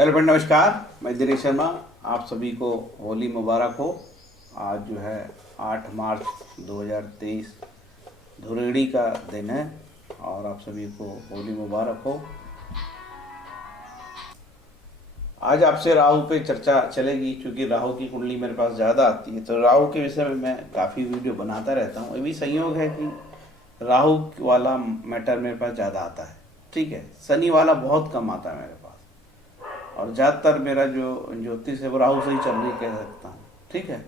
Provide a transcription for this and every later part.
Hello friend, नमस्कार। मैं दिनेश शर्मा। आप सभी को होली मुबारक हो। आज जो है 8 मार्च 2023 धुरेड़ी का दिन है और आप सभी को होली मुबारक हो। आज आपसे राहु पे चर्चा चलेगी क्योंकि राहु की कुंडली मेरे पास ज़्यादा आती है, तो राहु के विषय में मैं काफ़ी वीडियो बनाता रहता हूँ। ये भी संयोग है कि राहु वाला मैटर मेरे पास ज़्यादा आता है, ठीक है। शनि वाला बहुत कम आता है मेरे पास, और ज़्यादातर मेरा जो ज्योतिष है वो राहु से ही चल रही कह सकता हूँ, ठीक है।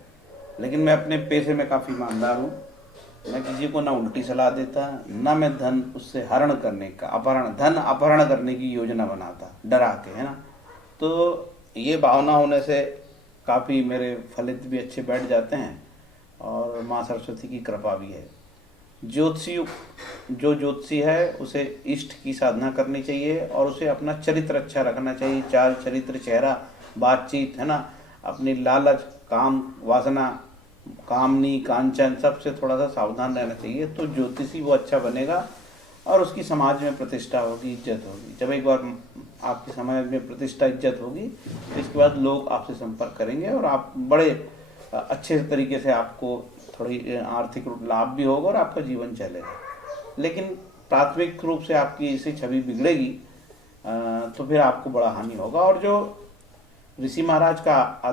लेकिन मैं अपने पेशे में काफ़ी ईमानदार हूँ। मैं किसी को ना उल्टी सलाह देता, ना मैं धन उससे हरण करने का धन अपहरण करने की योजना बनाता डरा के, है ना। तो ये भावना होने से काफ़ी मेरे फलित भी अच्छे बैठ जाते हैं और माँ सरस्वती की कृपा भी है। ज्योतिषी जो ज्योतिषी है उसे इष्ट की साधना करनी चाहिए और उसे अपना चरित्र अच्छा रखना चाहिए। चाल चरित्र, चेहरा, बातचीत, है ना। अपनी लालच, काम वासना, कामनी, कांचन सबसे थोड़ा सा सावधान रहना चाहिए, तो ज्योतिषी वो अच्छा बनेगा और उसकी समाज में प्रतिष्ठा होगी, इज्जत होगी। जब एक बार आपके समाज में प्रतिष्ठा इज्जत होगी तो इसके बाद लोग आपसे संपर्क करेंगे और आप बड़े अच्छे तरीके से आपको थोड़ी आर्थिक लाभ भी होगा और आपका जीवन चलेगा। लेकिन प्राथमिक रूप से आपकी ऐसी छवि बिगड़ेगी तो फिर आपको बड़ा हानि होगा। और जो ऋषि महाराज का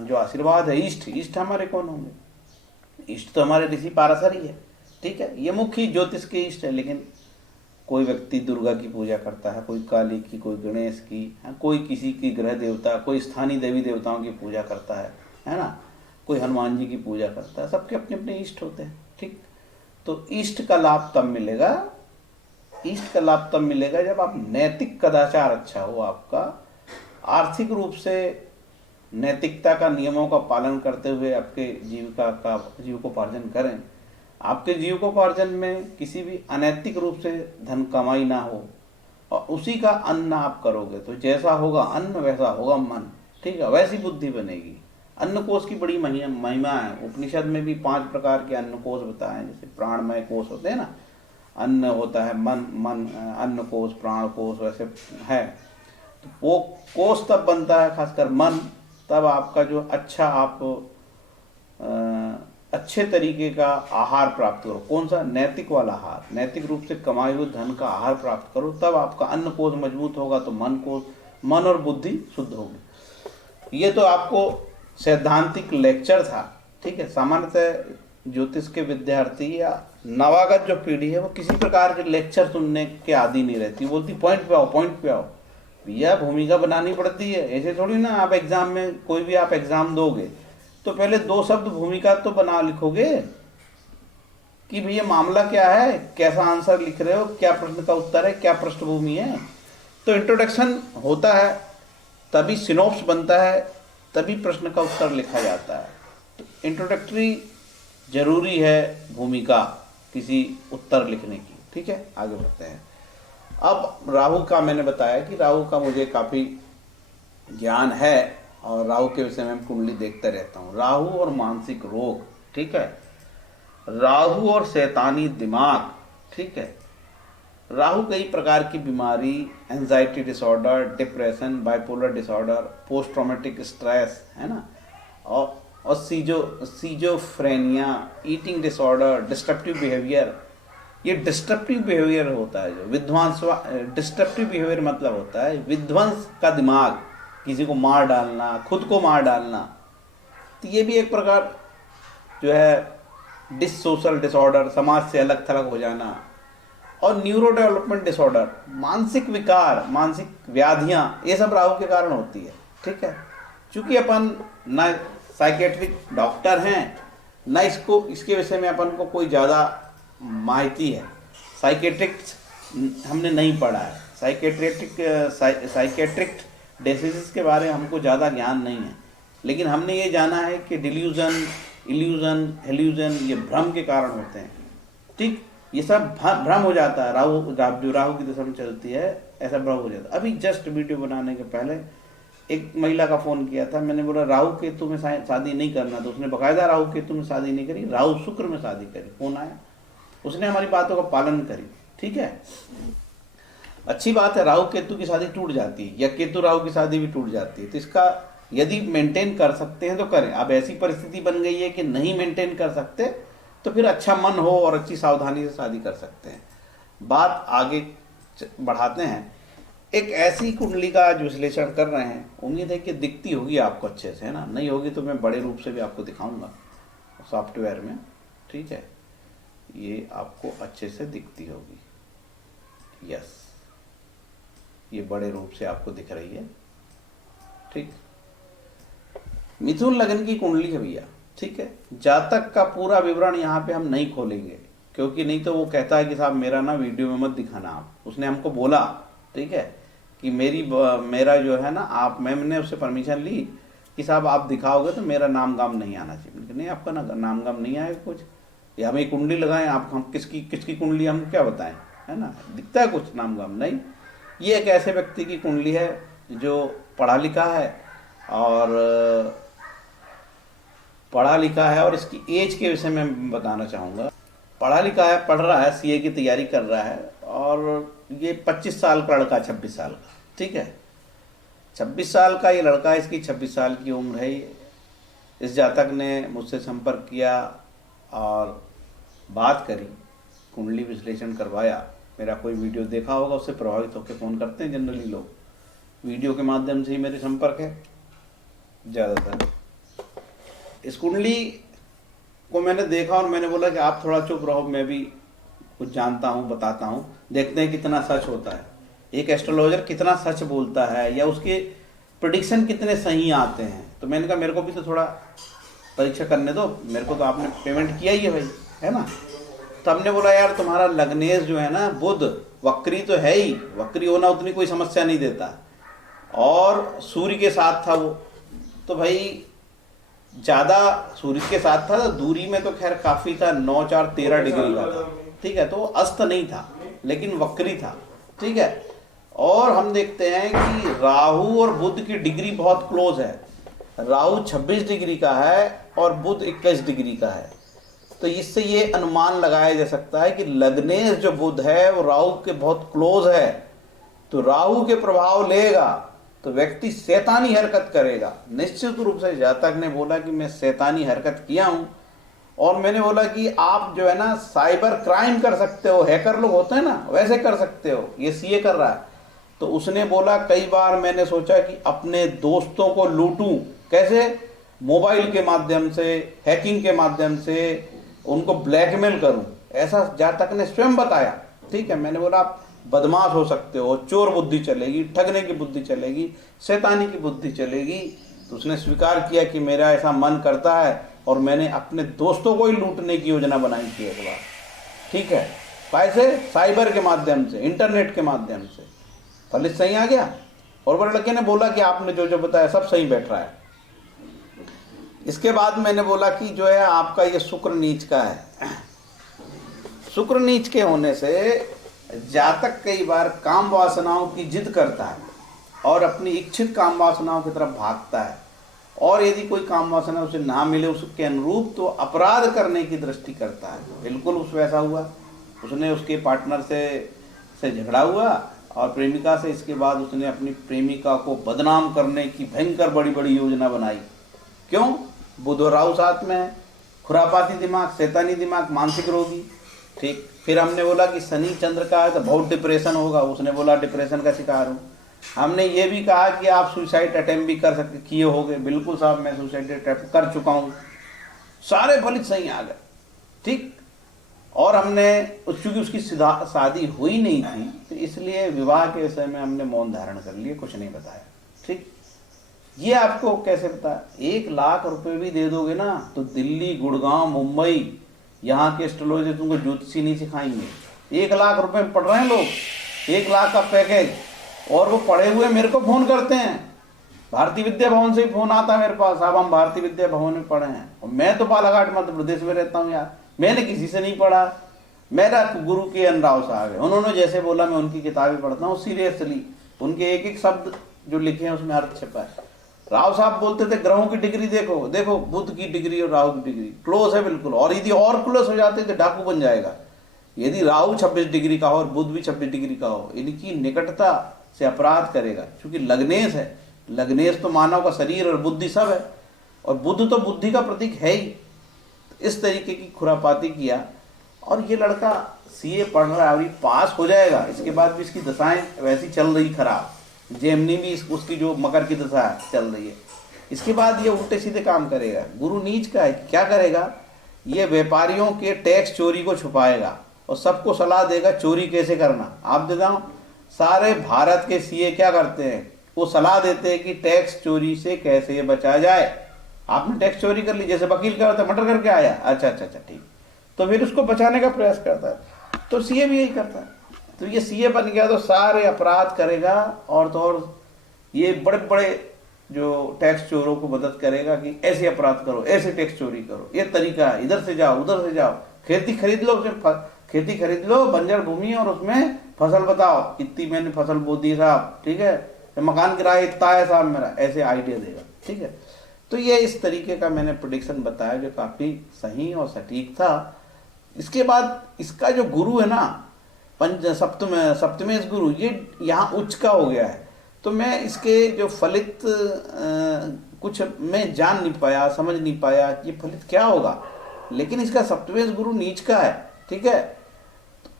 जो आशीर्वाद है, इष्ट हमारे कौन होंगे? इष्ट तो हमारे ऋषि पाराशर ही है, ठीक है। ये मुख्य ज्योतिष के इष्ट है। लेकिन कोई व्यक्ति दुर्गा की पूजा करता है, कोई काली की, कोई गणेश की, कोई किसी की ग्रह देवता, कोई स्थानीय देवी देवताओं की पूजा करता है ना। कोई हनुमान जी की पूजा करता है। सबके अपने अपने इष्ट होते हैं, ठीक। तो इष्ट का लाभ तब मिलेगा, इष्ट का लाभ तब मिलेगा जब आप नैतिक कदाचार अच्छा हो, आपका आर्थिक रूप से नैतिकता का, नियमों का पालन करते हुए आपके जीविकोपार्जन करें। आपके जीविकोपार्जन में किसी भी अनैतिक रूप से धन कमाई ना हो और उसी का अन्न आप करोगे तो जैसा होगा अन्न वैसा होगा मन, ठीक है। वैसी बुद्धि बनेगी। अन्न कोश की बड़ी महिमा है। उपनिषद में भी 5 प्रकार के अन्न कोश बताए हैं। जैसे प्राणमय कोश होते हैं ना, अन्न होता है मन अन्न कोश, प्राण कोश, वैसे है। तो वो कोश तब बनता है, खासकर मन, तब आपका जो अच्छा आप अच्छे तरीके का आहार प्राप्त करो। कौन सा? नैतिक वाला आहार, नैतिक रूप से कमाए हुए धन का आहार प्राप्त करो, तब आपका अन्न कोश मजबूत होगा तो मन और बुद्धि शुद्ध होगी। ये तो आपको सैद्धांतिक लेक्चर था, ठीक है। सामान्यतः ज्योतिष के विद्यार्थी या नवागत जो पीढ़ी है वो किसी प्रकार के लेक्चर सुनने के आदि नहीं रहती। बोलती पॉइंट पे आओ, पॉइंट पे आओ। भैया भूमिका बनानी पड़ती है। ऐसे थोड़ी ना आप एग्जाम में, कोई भी आप एग्जाम दोगे तो पहले 2 शब्द भूमिका तो बना लिखोगे कि भैया मामला क्या है, कैसा आंसर लिख रहे हो, क्या प्रश्न का उत्तर है, क्या पृष्ठभूमि है। तो इंट्रोडक्शन होता है, तभी सिनॉप्स बनता है, तभी प्रश्न का उत्तर लिखा जाता है। तो इंट्रोडक्टरी जरूरी है भूमिका किसी उत्तर लिखने की, ठीक है। आगे बढ़ते हैं। अब राहु का मैंने बताया कि राहु का मुझे काफ़ी ज्ञान है और राहु के विषय में मैं कुंडली देखता रहता हूँ। राहु और मानसिक रोग, ठीक है। राहु और शैतानी दिमाग, ठीक है। राहु कई प्रकार की बीमारी, anxiety disorder, depression, bipolar disorder, post traumatic stress, है ना, और schizophrenia, eating disorder, disruptive behaviour. ये डिस्ट्रप्टिव बिहेवियर होता है जो विध्वंस। डिस्ट्रप्टिव बिहेवियर मतलब होता है विध्वंस का दिमाग, किसी को मार डालना, खुद को मार डालना। तो ये भी एक प्रकार जो है डिसोशल डिसऑर्डर, समाज से अलग थलग हो जाना। और न्यूरो डेवलपमेंट डिसऑर्डर, मानसिक विकार, मानसिक व्याधियां, ये सब राहु के कारण होती है, ठीक है। चूंकि अपन न साइकेट्रिक डॉक्टर हैं, न इसके विषय में अपन को कोई ज़्यादा माहिती है। साइकेट्रिक्स हमने नहीं पढ़ा है। साइकेट्रिक डिसीज़ के बारे में हमको ज़्यादा ज्ञान नहीं है। लेकिन हमने ये जाना है कि डिल्यूजन, इल्यूजन, हेल्यूजन ये भ्रम के कारण होते हैं, ठीक। ये सब भ्रम हो जाता है। जो राहु की दशा में चलती है ऐसा भ्रम हो जाता है। अभी जस्ट वीडियो बनाने के पहले एक महिला का फ़ोन किया था। मैंने बोला राहु केतु में शादी नहीं करना, तो उसने बाकायदा राहु केतु में शादी नहीं करी, राहु शुक्र में शादी करी। फ़ोन आया, उसने हमारी बातों का पालन करी, ठीक है। अच्छी बात है, राहु केतु की शादी टूट जाती है या केतु राहु की शादी भी टूट जाती है, तो इसका यदि मेंटेन कर सकते हैं तो करें। अब ऐसी परिस्थिति बन गई है कि नहीं मेंटेन कर सकते, तो फिर अच्छा मन हो और अच्छी सावधानी से शादी कर सकते हैं। बात आगे बढ़ाते हैं। एक ऐसी कुंडली का आज विश्लेषण कर रहे हैं, उम्मीद है कि दिखती होगी आपको अच्छे से, है ना। नहीं होगी तो मैं बड़े रूप से भी आपको दिखाऊंगा सॉफ्टवेयर में, ठीक है। ये आपको अच्छे से दिखती होगी, यस, ये बड़े रूप से आपको दिख रही है, ठीक। मिथुन लग्न की कुंडली है भैया, ठीक है। जातक का पूरा विवरण यहाँ पे हम नहीं खोलेंगे, क्योंकि नहीं तो वो कहता है कि साहब मेरा ना वीडियो में मत दिखाना आप। उसने हमको बोला, ठीक है, कि मेरा जो है ना, आप, मैंने उससे परमिशन ली कि साहब आप दिखाओगे तो मेरा नाम गाम नहीं आना चाहिए। नहीं, आपका ना नाम गाम नहीं आएगा कुछ, या हमें कुंडली लगाएं, आप हम किसकी कुंडली हम क्या बताएं, है ना। दिखता है कुछ नाम गाम नहीं। ये एक ऐसे व्यक्ति की कुंडली है जो पढ़ा लिखा है और इसकी एज के विषय में बताना चाहूँगा। पढ़ा लिखा है, पढ़ रहा है, सीए की तैयारी कर रहा है, और ये 25 साल का लड़का, 26 साल का, ठीक है। 26 साल का ये लड़का, इसकी 26 साल की उम्र है। इस जातक ने मुझसे संपर्क किया और बात करी, कुंडली विश्लेषण करवाया। मेरा कोई वीडियो देखा होगा, उससे प्रभावित होकर फ़ोन करते हैं जनरली लोग, वीडियो के माध्यम से ही मेरे संपर्क है ज़्यादातर। इस कुंडली को मैंने देखा और मैंने बोला कि आप थोड़ा चुप रहो, मैं भी कुछ जानता हूँ, बताता हूँ, देखते हैं कितना सच होता है, एक एस्ट्रोलॉजर कितना सच बोलता है, या उसके प्रेडिक्शन कितने सही आते हैं। तो मैंने कहा मेरे को भी तो थोड़ा परीक्षा करने दो, मेरे को तो आपने पेमेंट किया ही है भाई, है ना। तो हमने बोला यार तुम्हारा लग्नेश जो है ना, बुध वक्री तो है ही, वक्री होना उतनी कोई समस्या नहीं देता, और सूर्य के साथ था वो, तो भाई ज़्यादा सूर्य के साथ था, तो दूरी में तो खैर काफ़ी था, 9 4 13 डिग्री का था, ठीक है। तो वो अस्त नहीं था लेकिन वक्री था, ठीक है। और हम देखते हैं कि राहु और बुध की डिग्री बहुत क्लोज है। राहु 26 डिग्री का है और बुध 21 डिग्री का है। तो इससे ये अनुमान लगाया जा सकता है कि लग्नेश जो बुध है वो राहु के बहुत क्लोज है, तो राहु के प्रभाव लेगा तो व्यक्ति शैतानी हरकत करेगा। निश्चित रूप से जातक ने बोला कि मैं शैतानी हरकत किया हूं, और मैंने बोला कि आप जो है ना साइबर क्राइम कर सकते हो, हैकर लोग होते हैं ना वैसे कर सकते हो, ये सीए कर रहा है। तो उसने बोला कई बार मैंने सोचा कि अपने दोस्तों को लूटूं, कैसे, मोबाइल के माध्यम से, हैकिंग के माध्यम से उनको ब्लैकमेल करूं, ऐसा जातक ने स्वयं बताया, ठीक है। मैंने बोला आप बदमाश हो सकते हो, चोर बुद्धि चलेगी, ठगने की बुद्धि चलेगी, शैतानी की बुद्धि चलेगी। तो उसने स्वीकार किया कि मेरा ऐसा मन करता है, और मैंने अपने दोस्तों को ही लूटने की योजना बनाई थी एक बार, ठीक है। कैसे, साइबर के माध्यम से, इंटरनेट के माध्यम से। फलित सही आ गया। और बड़े लड़के ने बोला कि आपने जो जो बताया सब सही बैठ रहा है। इसके बाद मैंने बोला कि जो है आपका ये शुक्र नीच का है। शुक्र नीच के होने से जातक कई बार काम वासनाओं की जिद करता है और अपनी इच्छित काम वासनाओं की तरफ भागता है, और यदि कोई काम वासना उसे ना मिले उसके अनुरूप तो अपराध करने की दृष्टि करता है। बिल्कुल उस वैसा हुआ, उसने उसके पार्टनर से झगड़ा हुआ और प्रेमिका से। इसके बाद उसने अपनी प्रेमिका को बदनाम करने की भयंकर बड़ी बड़ी योजना बनाई। क्यों, बुध और राहु साथ में है, खुरापाती दिमाग, शैतानी दिमाग, मानसिक रोगी, ठीक। फिर हमने बोला कि शनि चंद्र का है तो बहुत डिप्रेशन होगा, उसने बोला डिप्रेशन का शिकार हूँ। हमने ये भी कहा कि आप सुसाइड अटेम्प्ट भी कर सकते, किए होंगे। बिल्कुल साहब मैं सुसाइड अटेम्प्ट कर चुका हूँ, सारे फलित सही आ गए, ठीक। और हमने चूंकि उसकी शादी हुई नहीं थी तो इसलिए विवाह के विषय में हमने मौन धारण कर लिए, कुछ नहीं बताया, ठीक। ये आपको कैसे पता, 1 लाख रुपए भी दे दोगे ना तो दिल्ली, गुड़गांव, मुंबई, यहाँ के एस्ट्रोलॉजर तुमको ज्योतिषी नहीं सिखाएंगे। 1 लाख रुपए में पढ़ रहे हैं लोग, 1 लाख का पैकेज, और वो पढ़े हुए मेरे को फोन करते हैं। भारतीय विद्या भवन से ही फोन आता है मेरे पास, साहब हम भारतीय विद्या भवन में पढ़े हैं। और मैं तो बालाघाट मध्य प्रदेश में रहता हूँ यार, मैंने किसी से नहीं पढ़ा। मेरा गुरु के एन राव साहब है, उन्होंने जैसे बोला मैं उनकी किताबें पढ़ता हूँ सीरियसली, उनके एक एक शब्द जो लिखे हैं उसमें अर्थ छिपा है। राव साहब बोलते थे ग्रहों की डिग्री देखो, बुध की डिग्री और राहु की डिग्री क्लोज है बिल्कुल, और यदि और क्लोज हो जाते तो डाकू बन जाएगा। यदि राहु 26 डिग्री का हो और बुध भी 26 डिग्री का हो, इनकी निकटता से अपराध करेगा, क्योंकि लग्नेश है। लग्नेश तो मानव का शरीर और बुद्धि सब है, और बुद्ध तो बुद्धि का प्रतीक है ही। इस तरीके की खुरापाती किया, और ये लड़का सीए पढ़ रहा है, अभी पास हो जाएगा। इसके बाद भी इसकी दशाएं वैसी चल रही खराब, जेमनी भी उसकी जो मकर की दशा चल रही है। इसके बाद ये उल्टे सीधे काम करेगा। गुरु नीच का है, क्या करेगा, ये व्यापारियों के टैक्स चोरी को छुपाएगा और सबको सलाह देगा चोरी कैसे करना। आप देखो सारे भारत के सीए क्या करते हैं, वो सलाह देते हैं कि टैक्स चोरी से कैसे बचा जाए। आपने टैक्स चोरी कर ली, जैसे वकील क्या होता है, मर्डर करके आया, अच्छा ठीक, तो फिर उसको बचाने का प्रयास करता है। तो सीए भी यही करता है। तो ये सीए बन गया तो सारे अपराध करेगा, और तो और ये बड़े बड़े जो टैक्स चोरों को मदद करेगा कि ऐसे अपराध करो, ऐसे टैक्स चोरी करो, ये तरीका है, इधर से जाओ उधर से जाओ, खेती खरीद लो, खेती खरीद लो बंजर भूमि, और उसमें फसल बताओ कितनी मैंने फसल बो दी साहब, ठीक है, मकान किराया इतना है साहब मेरा, ऐसे आइडिया देगा, ठीक है। तो ये इस तरीके का मैंने प्रेडिक्शन बताया जो काफी सही और सटीक था। इसके बाद इसका जो गुरु है ना, सप्तमेश गुरु, ये यहाँ उच्च का हो गया है। तो मैं इसके जो फलित कुछ मैं जान नहीं पाया, समझ नहीं पाया ये फलित क्या होगा, लेकिन इसका सप्तमेश गुरु नीच का है, ठीक है,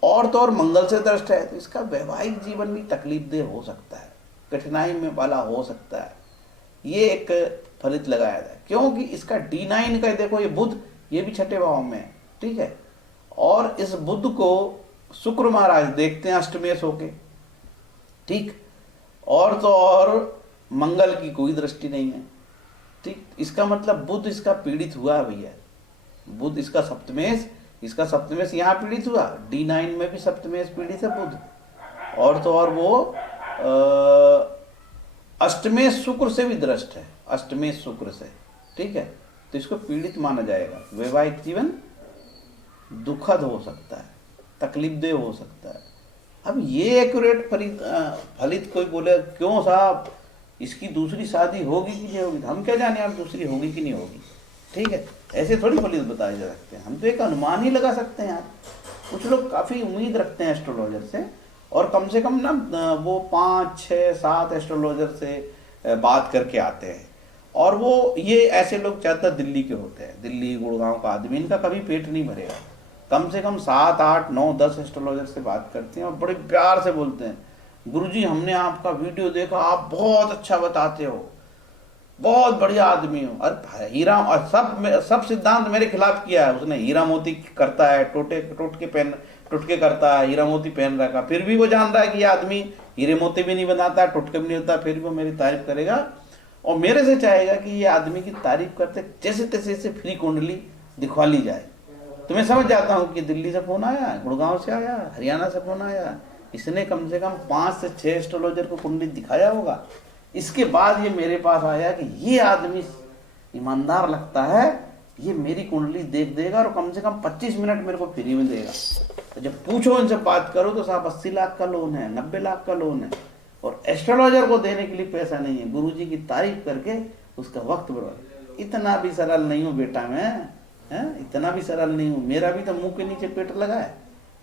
और तो और मंगल से दृष्ट है, तो इसका वैवाहिक जीवन भी तकलीफदेह हो सकता है, कठिनाई में वाला हो सकता है। ये एक फलित लगाया जाए, क्योंकि इसका D9 का देखो, ये बुध, ये भी छठे भाव में है, ठीक है, और इस बुध को शुक्र महाराज देखते हैं अष्टमेश होके, ठीक, और तो और मंगल की कोई दृष्टि नहीं है, ठीक। इसका मतलब बुध इसका पीड़ित हुआ है भैया, बुध इसका सप्तमेश यहाँ पीड़ित हुआ, D9 में भी सप्तमेश पीड़ित है बुध, और तो और वो अष्टमेश शुक्र से भी दृष्ट है, अष्टमेश शुक्र से, ठीक है, तो इसको पीड़ित माना जाएगा। वैवाहिक जीवन दुखद हो सकता है, तकलीफदेह हो सकता है। अब ये एक्यूरेट फलित कोई बोले क्यों साहब इसकी दूसरी शादी होगी कि नहीं होगी, हम क्या जाने आप दूसरी होगी कि नहीं होगी, ठीक है, ऐसे थोड़ी फलित बताए जा सकते हैं, हम तो एक अनुमान ही लगा सकते हैं यार। कुछ लोग काफ़ी उम्मीद रखते हैं एस्ट्रोलॉजर से, और कम से कम ना वो 5, 6, 7 एस्ट्रोलॉजर से बात करके आते हैं, और वो ये ऐसे लोग ज़्यादातर दिल्ली के होते हैं, दिल्ली गुड़गांव का आदमी, इनका कभी पेट नहीं भरेगा। कम से कम 7, 8, 9, 10 एस्ट्रोलॉजर से बात करते हैं और बड़े प्यार से बोलते हैं, गुरुजी हमने आपका वीडियो देखा, आप बहुत अच्छा बताते हो, बहुत बढ़िया आदमी हो। अरे हीरा, और सब सिद्धांत मेरे खिलाफ किया है उसने, हीरा मोती करता है, टोटके करता है, हीरा मोती पहन रखा, फिर भी वो जान रहा है कि ये आदमी हीरे मोती भी नहीं बनाता, टोटके भी नहीं होता, फिर भी वो मेरी तारीफ करेगा और मेरे से चाहेगा कि ये आदमी की तारीफ करते जैसे तैसे से फ्री कुंडली दिखवा ली जाए। तो मैं समझ जाता हूँ कि दिल्ली से फोन आया, गुड़गांव से आया, हरियाणा से फोन आया, इसने कम से कम 5 से 6 एस्ट्रोलॉजर को कुंडली दिखाया होगा। इसके बाद ये मेरे पास आया कि ये आदमी ईमानदार लगता है, ये मेरी कुंडली देख देगा और कम से कम 25 मिनट मेरे को फ्री में देगा। तो जब पूछो इनसे बात करो तो साहब 80 लाख का लोन है, 90 लाख का लोन है, और एस्ट्रोलॉजर को देने के लिए पैसा नहीं है, गुरुजी की तारीफ करके उसका वक्त बर्बाद। इतना भी सरल नहीं हूँ बेटा मैं, इतना भी सरल नहीं हूँ, मेरा भी तो मुंह के नीचे पेट लगा है,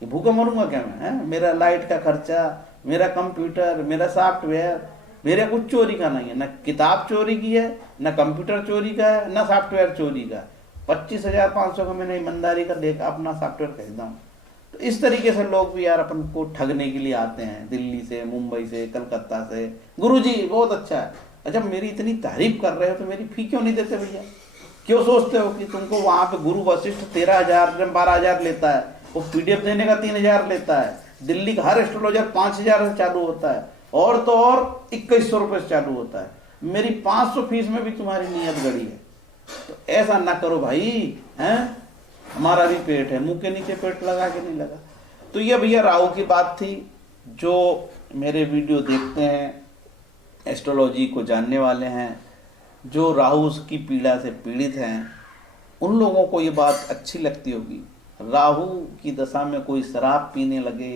ये भूखा मरूंगा क्या मैं, मेरा लाइट का खर्चा, मेरा कंप्यूटर, मेरा सॉफ्टवेयर, मेरे कुछ चोरी का नहीं है, ना किताब चोरी की है, ना कंप्यूटर चोरी का है, ना सॉफ्टवेयर चोरी का। 25,500 का मैंने ईमानदारी का लेकर अपना सॉफ्टवेयर खरीदा हूँ। तो इस तरीके से लोग भी यार अपन को ठगने के लिए आते हैं, दिल्ली से, मुंबई से, कलकत्ता से, गुरुजी बहुत अच्छा है। अच्छा मेरी इतनी तारीफ कर रहे हो तो मेरी फी क्यों नहीं देते भैया? क्यों सोचते हो कि तुमको वहाँ पे गुरु वशिष्ठ 13,000 12,000 लेता है, वो PDF देने का 3,000 लेता है, दिल्ली का हर एस्ट्रोलॉजर 5,000 से चालू होता है, और तो और 2,100 रुपये से चालू होता है, मेरी 500 फीस में भी तुम्हारी नीयत गड़ी है। तो ऐसा ना करो भाई, हैं, हमारा भी पेट है, मुंह के नीचे पेट लगा के नहीं लगा। तो ये भैया राहु की बात थी। जो मेरे वीडियो देखते हैं, एस्ट्रोलॉजी को जानने वाले हैं, जो राहु की पीड़ा से पीड़ित हैं, उन लोगों को ये बात अच्छी लगती होगी। राहु की दशा में कोई शराब पीने लगे,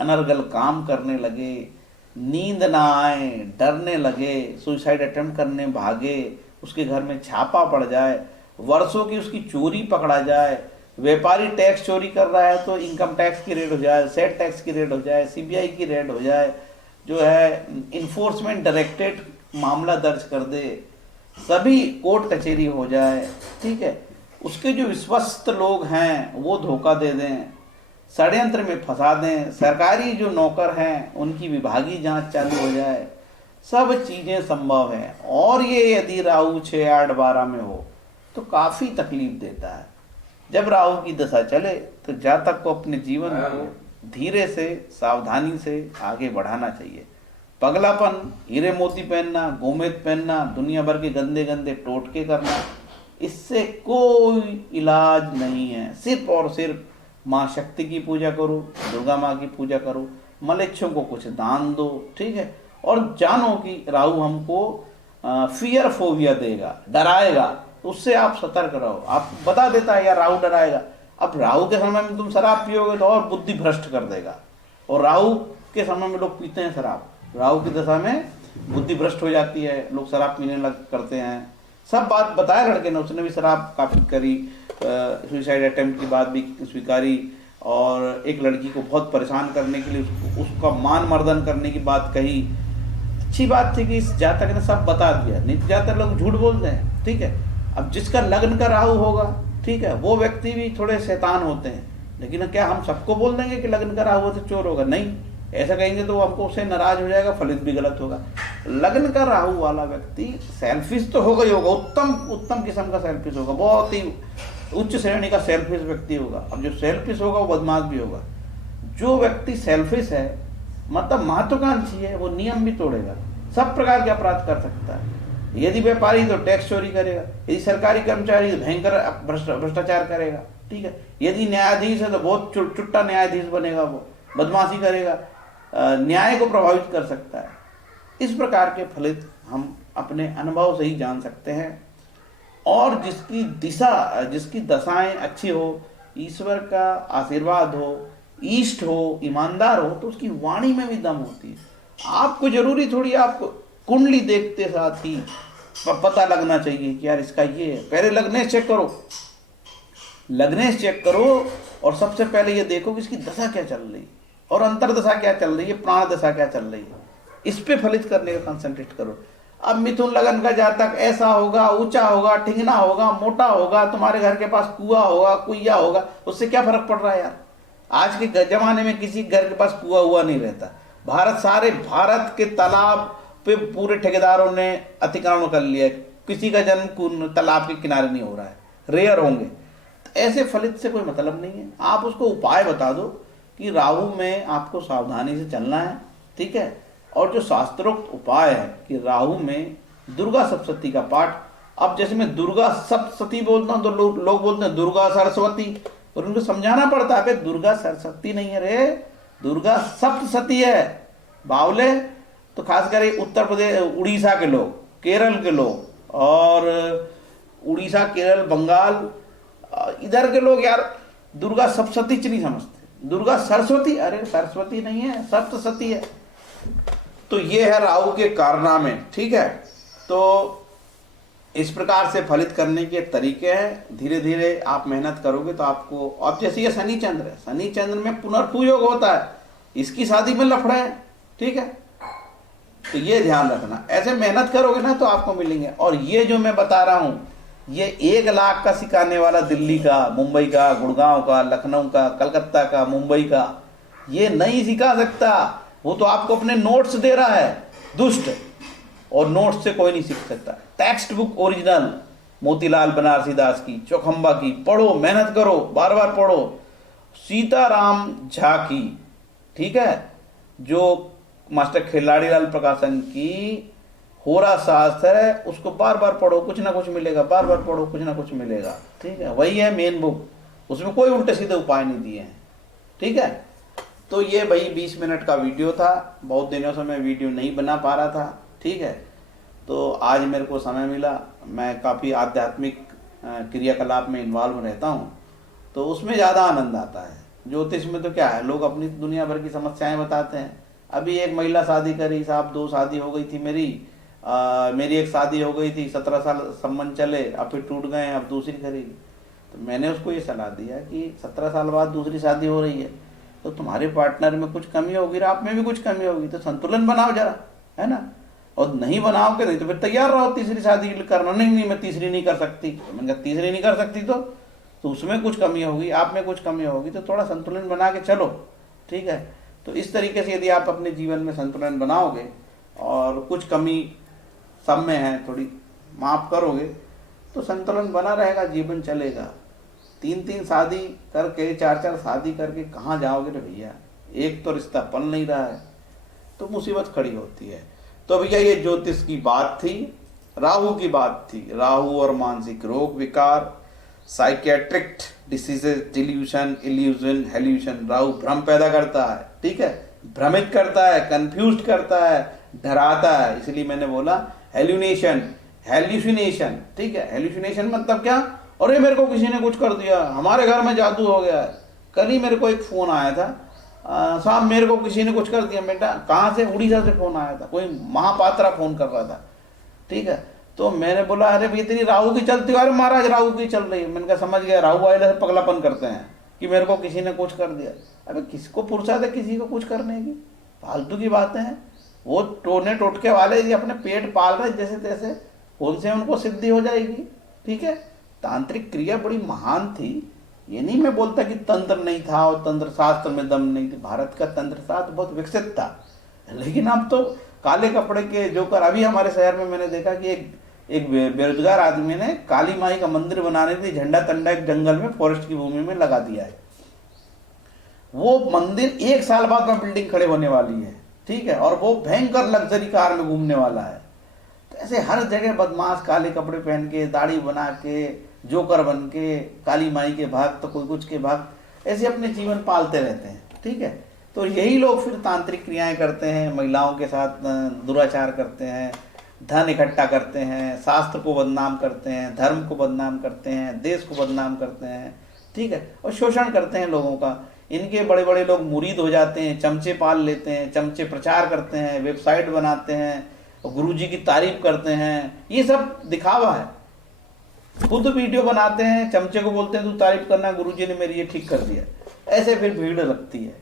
अनर्गल काम करने लगे, नींद ना आए, डरने लगे, सुसाइड अटेम्प्ट करने भागे, उसके घर में छापा पड़ जाए, वर्षों की उसकी चोरी पकड़ा जाए, व्यापारी टैक्स चोरी कर रहा है तो इनकम टैक्स की रेड हो जाए, सेट टैक्स की रेड हो जाए, सीबीआई की रेड हो जाए, जो है इन्फोर्समेंट डायरेक्टरेट मामला दर्ज कर दे, सभी कोर्ट कचहरी हो जाए, ठीक है। उसके जो विश्वस्त लोग हैं वो धोखा दे दें, षड्यंत्र में फंसा दें, सरकारी जो नौकर हैं उनकी विभागीय जांच चालू हो जाए, सब चीजें संभव है। और ये यदि राहु 6, 8, 12 में हो तो काफी तकलीफ देता है। जब राहु की दशा चले तो जातक को अपने जीवन को धीरे से सावधानी से आगे बढ़ाना चाहिए। पगलापन, हीरे मोती पहनना, गोमेद पहनना, दुनिया भर के गंदे गंदे टोटके करना, इससे कोई इलाज नहीं है। सिर्फ और सिर्फ माँ शक्ति की पूजा करो, दुर्गा माँ की पूजा करो, मलेच्छों को कुछ दान दो, ठीक है। और जानो कि राहु हमको फियर फोबिया देगा, डराएगा, तो उससे आप सतर्क रहो। आप बता देता है यार राहु डराएगा। अब राहु के समय में तुम शराब पियोगे तो और बुद्धि भ्रष्ट कर देगा। और राहु के समय में लोग पीते हैं शराब, राहु की दशा में बुद्धि भ्रष्ट हो जाती है, लोग शराब पीने लग करते हैं। सब बात बताया लड़के ने, उसने भी शराब काफी करी, सुसाइड अटेम्प्ट की बात भी स्वीकारी, और एक लड़की को बहुत परेशान करने के लिए उसका मान मर्दन करने की बात कही। अच्छी बात थी कि इस जातक ने सब बता दिया। नित्य जातक लोग झूठ बोलते हैं, ठीक है। अब जिसका लग्न का राहु होगा, ठीक है, वो व्यक्ति भी थोड़े शैतान होते हैं, लेकिन क्या हम सबको बोल देंगे कि लग्न का राहु हो तो चोर होगा? नहीं, ऐसा कहेंगे तो हमको उससे नाराज हो जाएगा, फलित भी गलत होगा। लग्न का राहु वाला व्यक्ति सेल्फिश तो होगा ही होगा, उत्तम किस्म का सेल्फिश होगा, बहुत ही उच्च श्रेणी का सेल्फिश व्यक्ति होगा। अब जो सेल्फिश होगा वो बदमाश भी होगा। जो व्यक्ति सेल्फिश है, मतलब महत्वाकांक्षी है, वो नियम भी तोड़ेगा, सब प्रकार के अपराध कर सकता है। यदि व्यापारी तो टैक्स चोरी करेगा, यदि सरकारी कर्मचारी तो भयंकर भ्रष्टाचार करेगा, ठीक है। यदि न्यायाधीश है तो बहुत चुट्टा न्यायाधीश बनेगा, वो बदमाशी करेगा, न्याय को प्रभावित कर सकता है। इस प्रकार के फलित हम अपने अनुभव से ही जान सकते हैं। और जिसकी दशाएं अच्छी हो, ईश्वर का आशीर्वाद हो, ईष्ट हो, ईमानदार हो, तो उसकी वाणी में भी दम होती है। आपको जरूरी थोड़ी आपको कुंडली देखते साथ ही पता लगना चाहिए कि यार इसका ये है। पहले लग्नेश चेक करो और सबसे पहले ये देखो कि इसकी दशा क्या चल रही है और अंतरदशा क्या चल रही है, प्राण दशा क्या चल रही है, इस पे फलित करने का कंसंट्रेट करो। अब मिथुन लगन का जातक ऐसा होगा, ऊंचा होगा, ठिंगना होगा, मोटा होगा, तुम्हारे घर के पास कुआ होगा, कुइया होगा, उससे क्या फर्क पड़ रहा है यार? आज के जमाने में किसी घर के पास कुआ हुआ नहीं रहता। सारे भारत के तालाब पे पूरे ठेकेदारों ने अतिक्रमण कर लिया, किसी का जन्म तालाब के किनारे नहीं हो रहा है, रेयर होंगे। तो ऐसे फलित से कोई मतलब नहीं है। आप उसको उपाय बता दो कि राहु में आपको सावधानी से चलना है, ठीक है। और जो शास्त्रोक्त उपाय है कि राहु में दुर्गा सप्तशती का पाठ, अब जैसे मैं दुर्गा सप्तशती बोलता हूँ तो लोग बोलते हैं दुर्गा सरस्वती, और उनको समझाना पड़ता है दुर्गा सरस्वती नहीं है रे, दुर्गा सप्तशती है बावले। तो खासकर उत्तर प्रदेश, उड़ीसा के लोग, केरल के लोग, और उड़ीसा, केरल, बंगाल, इधर के लोग यार दुर्गा सप्तशती नहीं समझते, दुर्गा सरस्वती, अरे सरस्वती नहीं है, सप्तशती है। तो ये है राहु के कारनामे, ठीक है। तो इस प्रकार से फलित करने के तरीके हैं। धीरे धीरे आप मेहनत करोगे तो आपको, अब जैसे ये शनि चंद्र है, शनि चंद्र में पुनर्भू योग होता है, इसकी शादी में लफड़े हैं, ठीक है। तो ये ध्यान रखना, ऐसे मेहनत करोगे ना तो आपको मिलेंगे। और ये जो मैं बता रहा हूं, ये 1 लाख का सिखाने वाला दिल्ली का, मुंबई का, गुड़गांव का, लखनऊ का, कलकत्ता का, मुंबई का, ये नहीं सिखा सकता। वो तो आपको अपने नोट्स दे रहा है, दुष्ट, और नोट्स से कोई नहीं सीख सकता। Text book original Motilal Banarasi Das की, चौखंबा की पढ़ो, मेहनत करो, बार बार पढ़ो। सीताराम झा की, ठीक है, जो मास्टर खिलाड़ीलाल प्रकाशन की होरा शास्त्र है, उसको बार बार पढ़ो, कुछ ना कुछ मिलेगा, बार बार पढ़ो, कुछ ना कुछ मिलेगा, ठीक है। वही है मेन बुक, उसमें कोई उल्टे सीधे उपाय नहीं दिए हैं, ठीक है। तो ये भाई 20 मिनट का वीडियो था, बहुत दिनों से मैं वीडियो नहीं बना पा रहा था, ठीक है। तो आज मेरे को समय मिला, मैं काफ़ी आध्यात्मिक क्रियाकलाप में इन्वॉल्व रहता हूँ, तो उसमें ज़्यादा आनंद आता है। ज्योतिष में तो क्या है, लोग अपनी दुनिया भर की समस्याएं बताते हैं। अभी एक महिला शादी करी साहब, 2 शादी हो गई थी मेरी एक शादी हो गई थी, 17 साल संबंध चले, अब फिर टूट गए, अब दूसरी करी। तो मैंने उसको ये सलाह दिया कि 17 साल बाद दूसरी शादी हो रही है तो तुम्हारे पार्टनर में कुछ कमी होगी और आप में भी कुछ कमी होगी, तो संतुलन बनाओ जरा, है ना। और नहीं बनाओगे नहीं तो फिर तैयार रहो तीसरी शादी करना। नहीं नहीं मैं तीसरी नहीं कर सकती। तो मैंने कहा तीसरी नहीं कर सकती तो उसमें कुछ कमी होगी, आप में कुछ कमी होगी, तो थोड़ा संतुलन बना के चलो, ठीक है। तो इस तरीके से यदि आप अपने जीवन में संतुलन बनाओगे और कुछ कमी सब में है थोड़ी माफ करोगे तो संतुलन बना रहेगा, जीवन चलेगा। 3-3 शादी करके 4-4 शादी करके कहाँ जाओगे रे भैया, एक तो रिश्ता पल नहीं रहा है तो मुसीबत खड़ी होती है। तो भैया ये ज्योतिष की बात थी, राहु की बात थी। राहु और मानसिक रोग विकार, psychiatric diseases, delusion, illusion, hallucination. Rahu भ्रम पैदा करता है, ठीक है, भ्रमित करता है, कंफ्यूज करता है, डराता है। इसलिए मैंने बोला हेल्यूनेशन, हेल्यूसिनेशन, ठीक है। हेल्यूसिनेशन मतलब क्या, अरे मेरे को किसी ने कुछ कर दिया, हमारे घर में जादू हो गया है। कल ही मेरे को एक फ़ोन आया था, साहब मेरे को किसी ने कुछ कर दिया। बेटा कहाँ से, उड़ीसा से फ़ोन आया था, कोई महापात्रा फ़ोन कर रहा था, ठीक है। तो मैंने बोला अरे भाई तेरी राहु की चलती है। अरे महाराज राहु की चल रही है। मैंने कहा समझ गया, राहु वाले से पगलापन करते हैं कि मेरे को किसी ने कुछ कर दिया। अबे किसको फुर्सत है किसी को कुछ करने की, फालतू की बातें हैं। वो टोने टोटके वाले यदि अपने पेट पाल रहे जैसे तैसे, उनसे उनको सिद्धि हो जाएगी, ठीक है। तांत्रिक क्रिया बड़ी महान थी। ये नहीं मैं बोलता कि तंत्र नहीं था और तंत्र शास्त्र में दम नहीं थी। भारत का तंत्र शास्त्र बहुत विकसित था, लेकिन अब तो काले कपड़े के जोकर। अभी हमारे शहर में मैंने देखा कि एक बेरोजगार आदमी ने काली माई का मंदिर बनाने के लिए झंडा तंडा एक जंगल में, फॉरेस्ट की भूमि में लगा दिया है। वो मंदिर 1 साल बाद में बिल्डिंग खड़े होने वाली है, ठीक है, और वो भयंकर लग्जरी कार में घूमने वाला है। तो ऐसे हर जगह बदमाश काले कपड़े पहन के, दाढ़ी बना के, जोकर बन के, काली माई के भक्त, तो कोई कुछ के भक्त, ऐसे अपने जीवन पालते रहते हैं, ठीक है। तो यही लोग फिर तांत्रिक क्रियाएं करते हैं, महिलाओं के साथ दुराचार करते हैं, धन इकट्ठा करते हैं, शास्त्र को बदनाम करते हैं, धर्म को बदनाम करते हैं, देश को बदनाम करते हैं, ठीक है, और शोषण करते हैं लोगों का। इनके बड़े बड़े लोग मुरीद हो जाते हैं, चमचे पाल लेते हैं, चमचे प्रचार करते हैं, वेबसाइट बनाते हैं, गुरु जी की तारीफ करते हैं। ये सब दिखावा है। खुद वीडियो बनाते हैं, चमचे को बोलते हैं तू तारीफ करना, गुरु जी ने मेरी ये ठीक कर दिया। ऐसे फिर भीड़ लगती है।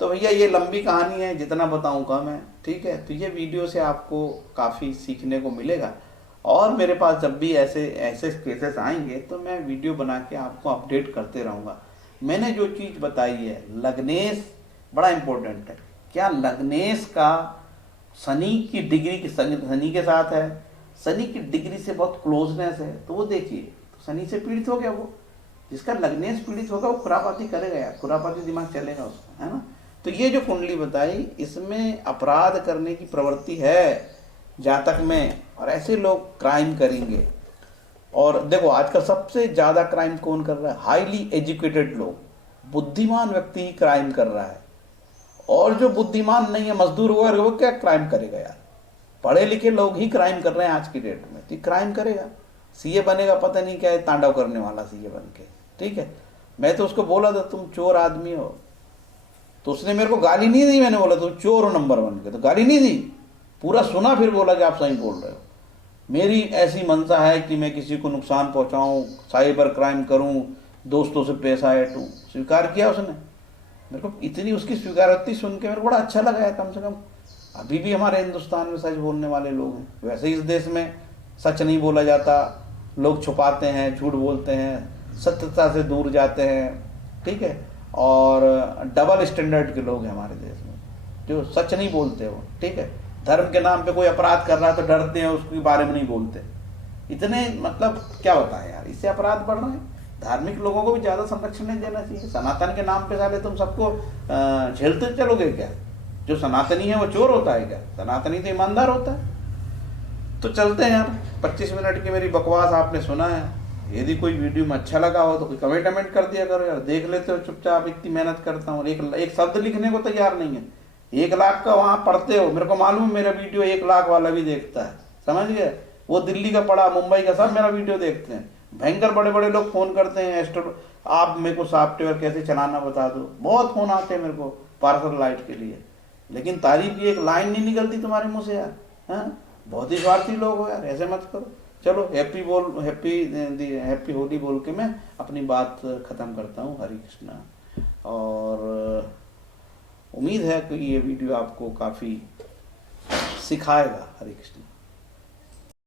तो भैया ये लंबी कहानी है, जितना बताऊँ कम है, ठीक है। तो ये वीडियो से आपको काफ़ी सीखने को मिलेगा और मेरे पास जब भी ऐसे ऐसे केसेस आएंगे तो मैं वीडियो बना के आपको अपडेट करते रहूँगा। मैंने जो चीज़ बताई है, लग्नेश बड़ा इम्पोर्टेंट है। क्या लग्नेश का शनि की डिग्री शनि के साथ है, शनि की डिग्री से बहुत क्लोजनेस है, तो वो देखिए तो शनि से पीड़ित हो गया। वो जिसका लग्नेश पीड़ित होगा वो खुरापाती करेगा यार, खुरापाती दिमाग चलेगा उसका, है ना। तो ये जो कुंडली बताई इसमें अपराध करने की प्रवृत्ति है जातक में, और ऐसे लोग क्राइम करेंगे। और देखो आजकल सबसे ज़्यादा क्राइम कौन कर रहा है, हाईली एजुकेटेड लोग, बुद्धिमान व्यक्ति ही क्राइम कर रहा है। और जो बुद्धिमान नहीं है, मजदूर वो क्या क्राइम करेगा यार। पढ़े लिखे लोग ही क्राइम कर रहे हैं आज की डेट में, तो क्राइम करेगा। सीए बनेगा, पता नहीं क्या है, तांडव करने वाला सीए बन के, ठीक है। मैं तो उसको बोला था तुम चोर आदमी हो, तो उसने मेरे को गाली नहीं दी। मैंने बोला तुम चोर हो नंबर 1 के, तो गाली नहीं दी, पूरा सुना, फिर बोला कि आप सही बोल रहे हो। मेरी ऐसी मंशा है कि मैं किसी को नुकसान पहुंचाऊं, साइबर क्राइम करूं, दोस्तों से पैसा ऐंठूं। स्वीकार किया उसने। मेरे को इतनी उसकी स्वीकारोक्ति सुन के मेरे को बड़ा अच्छा लगा है। कम से कम अभी भी हमारे हिंदुस्तान में सच बोलने वाले लोग हैं। वैसे ही इस देश में सच नहीं बोला जाता, लोग छुपाते हैं, झूठ बोलते हैं, सत्यता से दूर जाते हैं, ठीक है। और डबल स्टैंडर्ड के लोग हैं हमारे देश में, जो सच नहीं बोलते वो, ठीक है। धर्म के नाम पे कोई अपराध कर रहा है तो डरते हैं, उसके बारे में नहीं बोलते। इतने मतलब क्या बताएं यार, इससे अपराध बढ़ रहे हैं। धार्मिक लोगों को भी ज़्यादा संरक्षण नहीं देना चाहिए। सनातन के नाम पे साले तुम सबको झेलते चलोगे क्या? जो सनातनी है वो चोर होता है क्या? सनातनी तो ईमानदार होता है। तो चलते हैं यार, 25 मिनट की मेरी बकवास आपने सुना है। यदि कोई वीडियो में अच्छा लगा हो तो कोई कमेंट कर दिया करो यार। देख लेते हो चुपचाप, इतनी मेहनत करता हूँ, एक शब्द लिखने को तैयार नहीं है। 1 लाख का वहाँ पढ़ते हो, मेरे को मालूम है मेरा वीडियो 1 लाख वाला भी देखता है, समझ गए। वो दिल्ली का पढ़ा, मुंबई का, सब मेरा वीडियो देखते हैं। भयंकर बड़े बड़े लोग फ़ोन करते हैं, आप मेरे को सॉफ्टवेयर कैसे चलाना बता दो। बहुत फ़ोन आते हैं मेरे को पार्सल लाइट के लिए, लेकिन तारीफ की एक लाइन नहीं निकलती तुम्हारे मुँह से यार। हाँ, बहुत ही स्वार्थी लोग हो यार, ऐसे मत करो। चलो हैप्पी होली बोल के मैं अपनी बात ख़त्म करता हूँ। हरे कृष्णा। और उम्मीद है कि ये वीडियो आपको काफ़ी सिखाएगा। हरे कृष्ण।